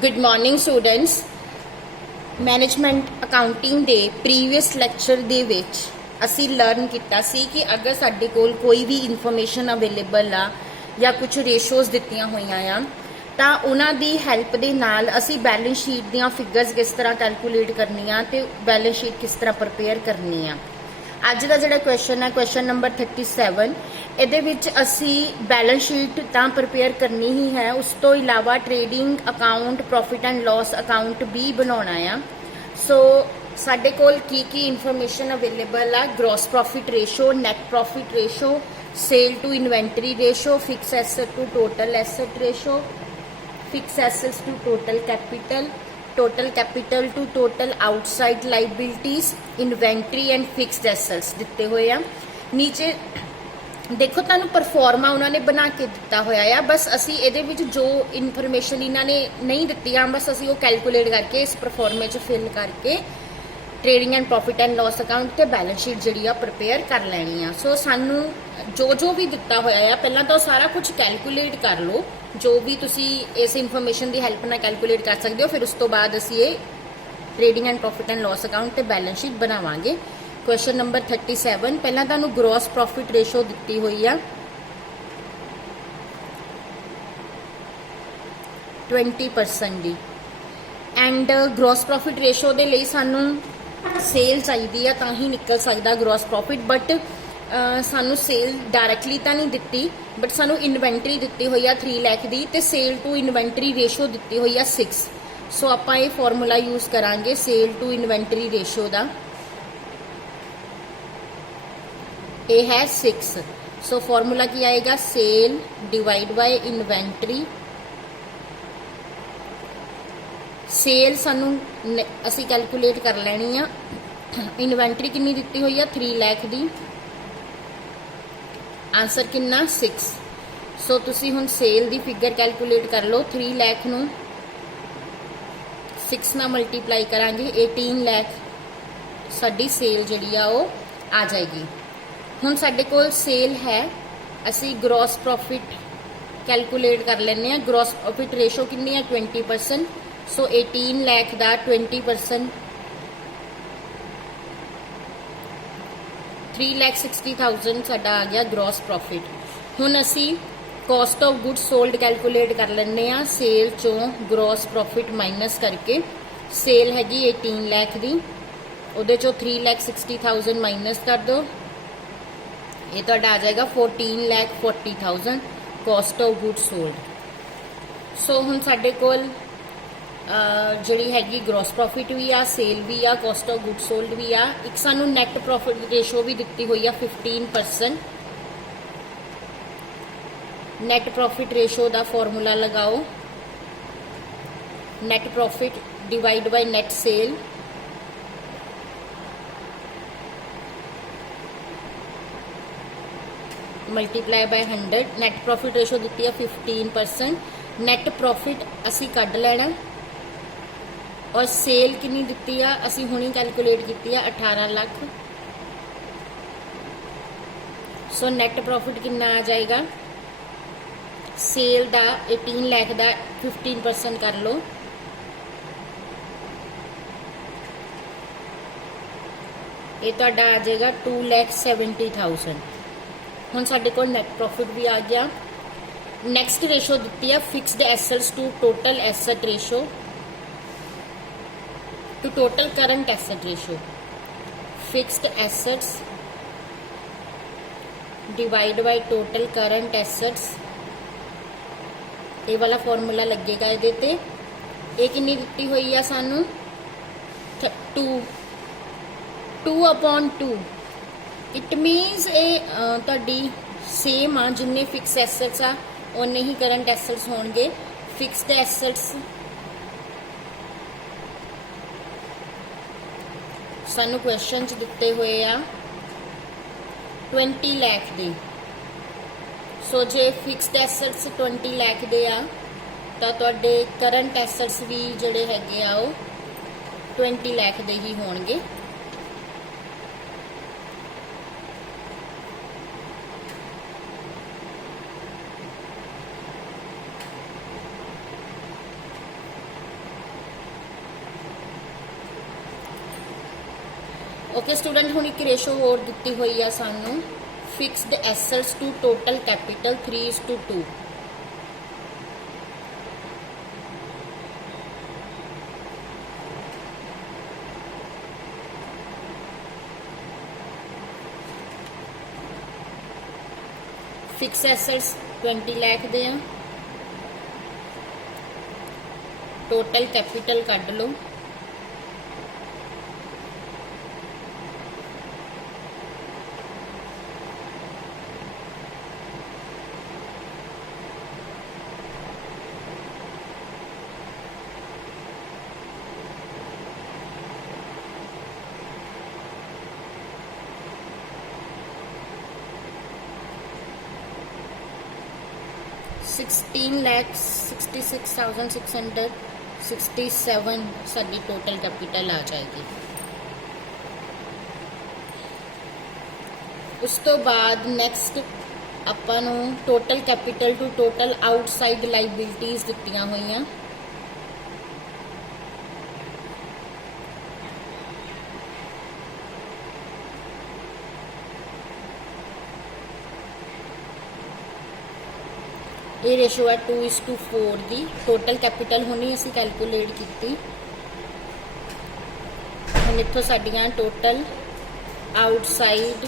Good morning students. Management accounting ਦੇ previous lecture ਦੇ ਵਿੱਚ ਅਸੀਂ ਲਰਨ ਕੀਤਾ ਸੀ ਕਿ ਅਗਰ ਸਾਡੇ ਕੋਲ ਕੋਈ ਵੀ ਇਨਫੋਰਮੇਸ਼ਨ ਅਵੇਲੇਬਲ ਆ ਜਾਂ ਕੁਝ ਰੇਸ਼ੋਜ਼ ਦਿੱਤੀਆਂ ਹੋਈਆਂ ਆ ਤਾਂ ਉਹਨਾਂ ਦੀ ਹੈਲਪ ਦੇ ਨਾਲ ਅਸੀਂ ਬੈਲੈਂਸ ਸ਼ੀਟ ਦੀਆਂ ਫਿਗਰਸ ਕਿਸ ਤਰ੍ਹਾਂ ਕੈਲਕੂਲੇਟ ਕਰਨੀਆਂ ਤੇ ਬੈਲੈਂਸ ਸ਼ੀਟ ਕਿਸ ਤਰ੍ਹਾਂ ਪ੍ਰਪੇਅਰ ਕਰਨੀ ਆ। ਅੱਜ ਦਾ ਜਿਹੜਾ ਕੁਐਸਚਨ ਹੈ ਕੁਐਸਚਨ ਨੰਬਰ 37 ਇਹਦੇ ਵਿੱਚ ਅਸੀਂ ਬੈਲੈਂਸ ਸ਼ੀਟ ਤਾਂ ਪ੍ਰਪੇਅਰ ਕਰਨੀ ਹੀ ਹੈ, ਉਸ ਤੋਂ ਇਲਾਵਾ trading account profit and loss account ਵੀ ਬਣਾਉਣਾ ਆ। ਸੋ ਸਾਡੇ ਕੋਲ ਕੀ ਇਨਫੋਰਮੇਸ਼ਨ ਅਵੇਲੇਬਲ ਆ, gross profit ratio, net profit ratio, sale to inventory ratio, fix asset to total asset ratio, fix assets to total capital, total capital to total outside liabilities, inventory and fixed assets दिते हुए आ। नीचे देखो तुहानू pro forma उन्होंने बना के दिता होया आ, बस असी इहदे विच जो इनफॉर्मेशन इन्होंने नहीं दित्तियां बस असी वो कैलकुलेट करके इस परफॉर्मे च फिल करके trading and profit and loss account ते बैलेंस शीट जिहड़ी आ प्रिपेयर कर लैनी आ। सो सानू जो भी दिता होया आ पहला तो सारा कुछ कैलकुलेट कर लो, जो भी तुसी इस इनफॉर्मेशन की हेल्प नाल कैलकुलेट कर सकते हो। फिर उस तो बाद असी ये trading and profit and loss account ते बैलेंस शीट बनावांगे। क्वेश्चन नंबर 37 पहला तुहानू ग्रॉस प्रॉफिट रेशो दिती हुई आ 20% दी एंड ग्रॉस प्रॉफिट रेशो दे लई सानू सेल चाहिए तां ही निकल सकता ग्रॉस प्रॉफिट, बट सानू सेल डायरैक्टली तो नहीं दिती, बट सानू इन्वेंटरी दिती हुई है 3 लाख की ते सेल टू इन्वेंटरी रेशो दिती हुई है 6। सो आप ये फॉर्मूला यूज करांगे सेल टू इन्वेंटरी रेशो का, ये है 6। सो फॉर्मूला की आएगा sale divide by inventory. Sale सानू असी कैलकुलेट कर लैनी आ, इन्वेंटरी कितनी दिती हुई है 3 लाख की, आंसर कितना 6। सो तुसी हुण सेल दी फिगर कैलकुलेट कर लो, 3 लाख नू 6 ना मल्टीप्लाई करांगे 18 लाख साडी सेल जिहड़ी आ वो आ जाएगी। हुण साडे कोल सेल है, असी ग्रॉस प्रॉफिट कैलकुलेट कर लैने आ। ग्रॉस प्रॉफिट रेशो कितनी है 20%। सो 18 लाख का 20% 3,60,000 साडा आ गया ग्रॉस प्रॉफिट। हुण असी cost of goods sold calculate कर लैने आ, सेल चों ग्रॉस प्रॉफिट माइनस करके सेल हैगी 18 लाख की, उहदे चों 3,60,000 माइनस कर दो, ये तुहाडा आ जाएगा 14,40,000 कॉस्ट ऑफ गुड्स सोल्ड। सो हुण साडे कोल जिहड़ी हैगी ग्रॉस प्रॉफिट भी आ, सेल भी आ, कॉस्ट ऑफ गुड्स सोल्ड भी आ। एक सानू नैट प्रॉफिट रेशो भी दिती हुई है 15%। नैट प्रॉफिट रेशो का फॉर्मूला लगाओ, net profit divide by net sale, multiply by 100। Net profit ratio दी है 15%। नैट प्रॉफिट असी कढ़ लेना और सेल कितनी दी है असी हुणी कैलकुलेट की है 18 लाख। सो नैट प्रॉफिट कितना आ जाएगा, सेल का 18 लाख का 15% कर लो, ये तुहाडा आ जाएगा 2,70,000। हुण साडे कोल नैट प्रॉफिट भी आ गया। नैक्सट रेशो दी है fixed assets to total asset ratio to total current asset ratio. Fixed assets divide by total current assets, ये वाला फॉर्मूला लगेगा ये ते। ये कितनी दी हुई है सानू 2/2। इट मीनस ये तुहाडी सेम आ, जिन्ने फिक्स एसेट्स आ उन्ने ही करंट एसेट्स होणगे। फिक्सड एसेट्स सानू क्वेश्चन च दिते हुए आ 20 लाख दे। सो जे फिक्सड एसेट्स 20 लाख दे आ तां तुहाडे करंट एसेट्स भी जिहड़े हैगे आ वो 20 लाख दे ही होणगे। ओके स्टूडेंट, हुण एक रेशो होर दित्ती हुई है सानू, fixed assets to total capital 3:2। Fix assets 20 lakh दे आ, टोटल कैपिटल कढ लो, £16,66,667 साडी टोटल कैपिटल आ जाएगी। उस तो बाद नैक्सट आपां नूं total capital to total outside liabilities दित्तियां होईयां। ये रेशो है 2:4 की। टोटल कैपिटल हुणी असी कैलकुलेट की, हुण इत्थों साडियां टोटल आउटसाइड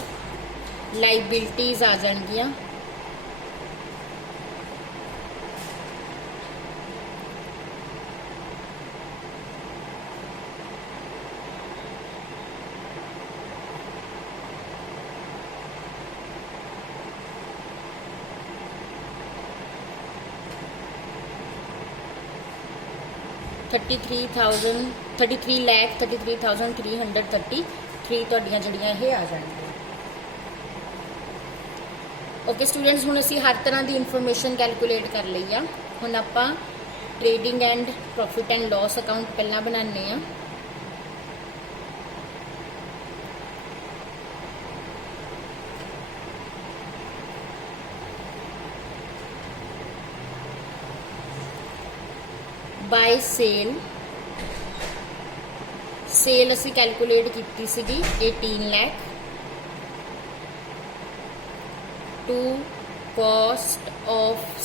लाइबिलिटीज़ आ जाणगियां। £33,33,333 तुहाडियां जिहड़ियां ये आ जाणगियां। ओके स्टूडेंट्स, हुण असीं हर तरह की इनफॉर्मेशन कैलकुलेट कर लई आ। हुण आपां trading and profit and loss account पहलां बनाने आ। बाय सेल असी कैलकुलेट की सीगी 18 lakh. To cost of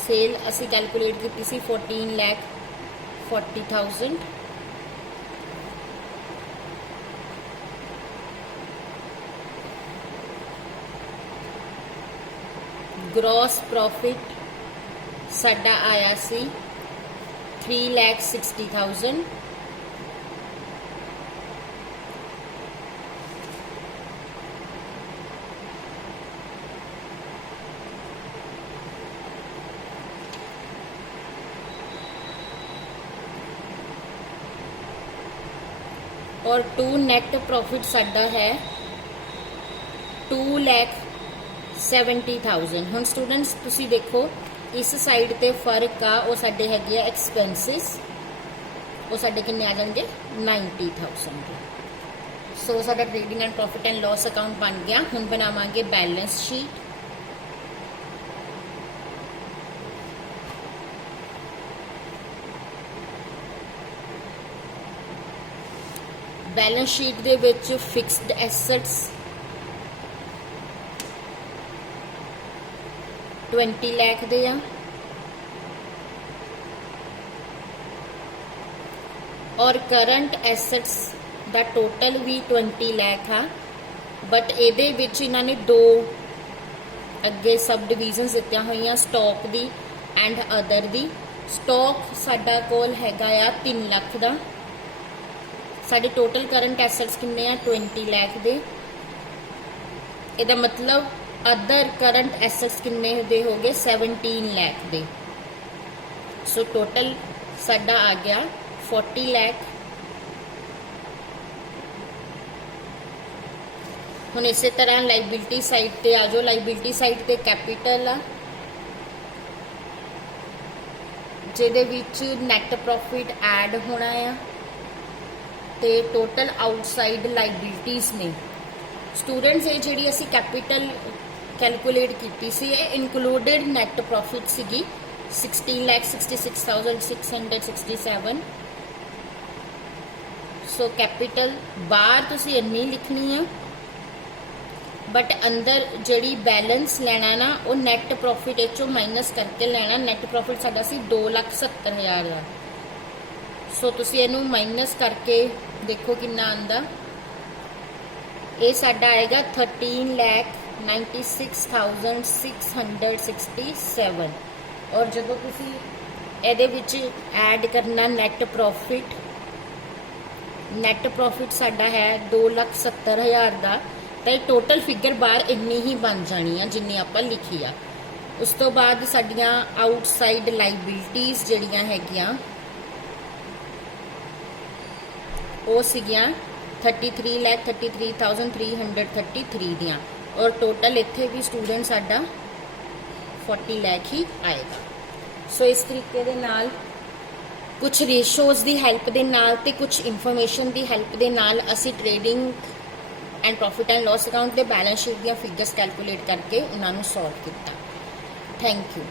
sale असी कैलकुलेट की सी 14,40,000। ग्रॉस प्रॉफिट साडा आया सी 3,60,000। और 2 नैट प्रॉफिट साडा है 2,70,000। हुण स्टूडेंट्स तुसी देखो इस साइड ते फर्क आ, वो साडे हैगे एक्सपेंसिस, वो साडे किन्ने आ जाएंगे 90,000। सो साडा trading and profit and loss account बन गया। हुण बनावांगे बैलेंस शीट। बैलेंस शीट दे विच फिक्सड एसेट्स 20 लाख दे आ, और करंट एसेट्स दा टोटल भी 20 लाख आ। बट ये इन्होंने 2 अगे सब डिवीजन दित्तियां होईयां, stock the and other the. Stock साडा कोल हैगा आ 3 लाख दा। साडे टोटल करंट एसेट्स किन्ने आ 20 लाख दे। इहदा मतलब अदर करंट एसेट्स किन्ने दे हो गए 17 लाख दे। सो टोटल साडा आ गया 40 लाख। हुण इसे तरह लाइबिलिटी साइड ते आ जाओ। लाइबिलिटी साइड ते कैपिटल आ, जिहदे विच नैट प्रॉफिट ऐड होना है, ते टोटल आउटसाइड लाइबिलिटीज़ ने। स्टूडेंट्स ये जिहड़ी असी कैपिटल कैलकुलेट की सी, इनकलूडिड नैट प्रॉफिट सीगी 16,66,667। ਸੋ ਕੈਪੀਟਲ ਬਾਹਰ ਤੁਸੀਂ ਇੰਨੀ ਲਿਖਣੀ ਆ, ਬਟ ਅੰਦਰ ਜਿਹੜੀ ਬੈਲੈਂਸ ਲੈਣਾ ਨਾ ਉਹ ਨੈਟ ਪ੍ਰੋਫਿਟ ਇਹ ਚੋਂ ਮਾਈਨਸ ਕਰਕੇ ਲੈਣਾ। ਨੈਟ ਪ੍ਰੋਫਿਟ ਸਾਡਾ ਸੀ 2,70,000 ਦਾ। ਸੋ ਤੁਸੀਂ ਇਹਨੂੰ ਮਾਈਨਸ ਕਰਕੇ ਦੇਖੋ ਕਿੰਨਾ ਆਂਦਾ। ਇਹ ਸਾਡਾ ਆਏਗਾ 13,96,667। ਔਰ ਜਦੋਂ ਤੁਸੀਂ ਇਹਦੇ ਵਿੱਚ ਐਡ ਕਰਨਾ ਨੈਟ ਪ੍ਰੋਫਿਟ ਸਾਡਾ ਹੈ 2,70,000 ਦਾ, ਤਾਂ ਇਹ ਟੋਟਲ ਫਿਗਰ ਬਾਹਰ ਇੰਨੀ ਹੀ ਬਣ ਜਾਣੀ ਆ ਜਿੰਨੀ ਆਪਾਂ ਲਿਖੀ ਆ। ਉਸ ਤੋਂ ਬਾਅਦ ਸਾਡੀਆਂ ਆਊਟਸਾਈਡ ਲਾਇਬਿਲਿਟੀਜ਼ ਜਿਹੜੀਆਂ ਹੈਗੀਆਂ ਉਹ ਸੀਗੀਆਂ 33,33,333 ਦੀਆਂ, ਔਰ ਟੋਟਲ ਇੱਥੇ ਵੀ ਸਟੂਡੈਂਟ ਸਾਡਾ 40 ਲੱਖ ਹੀ ਆਏਗਾ। ਸੋ ਇਸ ਤਰੀਕੇ ਦੇ ਨਾਲ ਕੁਝ ਰੇਸ਼ੋਜ਼ ਦੀ ਹੈਲਪ ਦੇ ਨਾਲ ਤੇ ਕੁਝ ਇਨਫੋਰਮੇਸ਼ਨ ਦੀ ਹੈਲਪ ਦੇ ਨਾਲ ਅਸੀਂ trading and profit and loss account ਦੇ ਬੈਲੈਂਸ ਸ਼ੀਟ ਦੀਆਂ ਫਿਗਰਸ ਕੈਲਕੂਲੇਟ ਕਰਕੇ ਉਹਨਾਂ ਨੂੰ ਸੋਲਵ ਕੀਤਾ। Thank you.